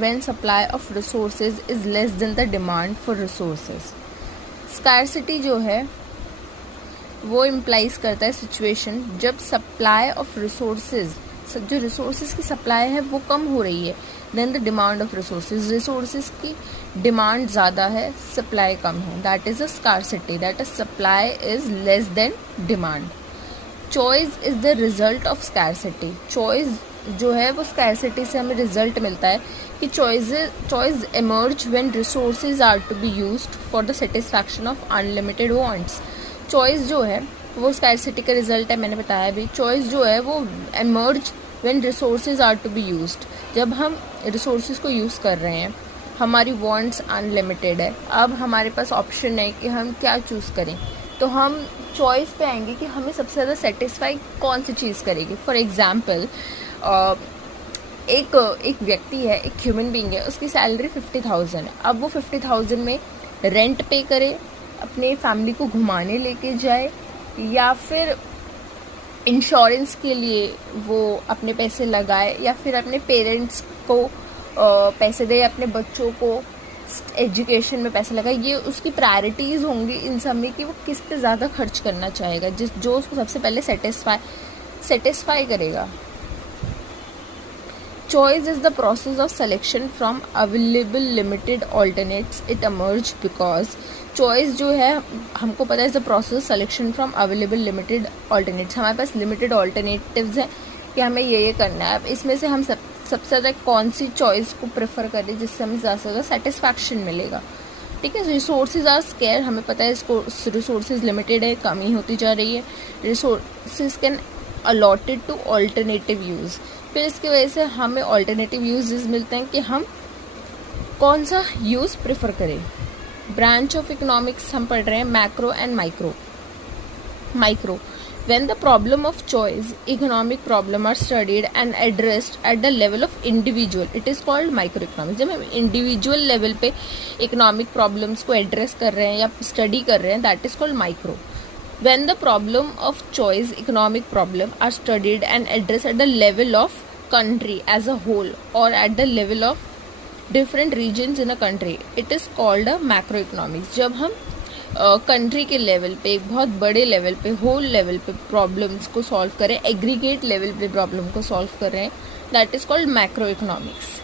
when supply of resources is less than the demand for resources. Scarcity जो है वो implies करता है सिचुएशन जब सप्लाई ऑफ रिसोर्सेज, जो रिसोर्सेज की सप्लाई है वो कम हो रही है, then the demand of resources, resources की डिमांड ज़्यादा है, सप्लाई कम है, that is a scarcity, that is supply is less than demand. Choice is the result of scarcity. Choice जो है वो स्कारसिटी से हमें रिजल्ट मिलता है कि choice emerge when resources are to be used for the satisfaction of unlimited wants. Choice जो है वो स्कारसिटी का रिजल्ट है, मैंने बताया भी. चॉइस जो है वो emerge when resources are to be used, जब हम रिसोर्सेज को यूज़ कर रहे हैं, हमारी वांट्स अनलिमिटेड है, अब हमारे पास ऑप्शन है कि हम क्या चूज़ करें, तो हम चॉइस पे आएंगे कि हमें सबसे ज़्यादा सेटिस्फाई कौन सी चीज़ करेगी. फॉर एग्जाम्पल एक व्यक्ति है, एक ह्यूमन बीइंग है, उसकी सैलरी 50,000 है. अब वो 50,000 में रेंट पे करे, अपने फैमिली को घुमाने लेके जाए, या फिर इंश्योरेंस के लिए वो अपने पैसे लगाए, या फिर अपने पेरेंट्स को पैसे दे, अपने बच्चों को एजुकेशन में पैसे लगाए. ये उसकी प्रायोरिटीज़ होंगी इन सब में कि वो किस पे ज़्यादा खर्च करना चाहेगा, जो उसको सबसे पहले सेटिस्फाई करेगा. Choice is the process of selection from available limited alternates. It emerged because choice जो है हमको पता है is the process of selection from available limited alternates. हमारे पास limited alternatives हैं कि हमें ये करना है. अब इसमें से हम सबसे ज़्यादा कौन सी चॉइस को प्रेफर करें जिससे हमें ज़्यादा से ज़्यादा सेटिस्फैक्शन मिलेगा. ठीक है, रिसोर्सेज आर स्केयर, हमें पता है इसको रिसोर्सेज लिमिटेड है, कमी होती जा रही है. Resources can allotted two alternative use, फिर इसकी वजह से हमें ऑल्टरनेटिव यूजेस मिलते हैं कि हम कौन सा यूज़ प्रेफर करें. ब्रांच ऑफ इकोनॉमिक्स हम पढ़ रहे हैं macro and micro. When the problem of choice, economic problem are studied and addressed at the level of individual, it is called micro economics. जब हम इंडिविजुअल लेवल पे economic problems को address कर रहे हैं या स्टडी कर रहे हैं, that is called micro. When the problem of choice, economic problem, are studied and addressed at the level of country as a whole or at the level of different regions in a country, it is called a macroeconomics. जब हम country के level पे, एक बहुत बड़े level पे, whole level पे problems को सॉल्व करें, एग्रीगेट लेवल पे प्रॉब्लम को सॉल्व कर रहे हैं, that is called macro economics.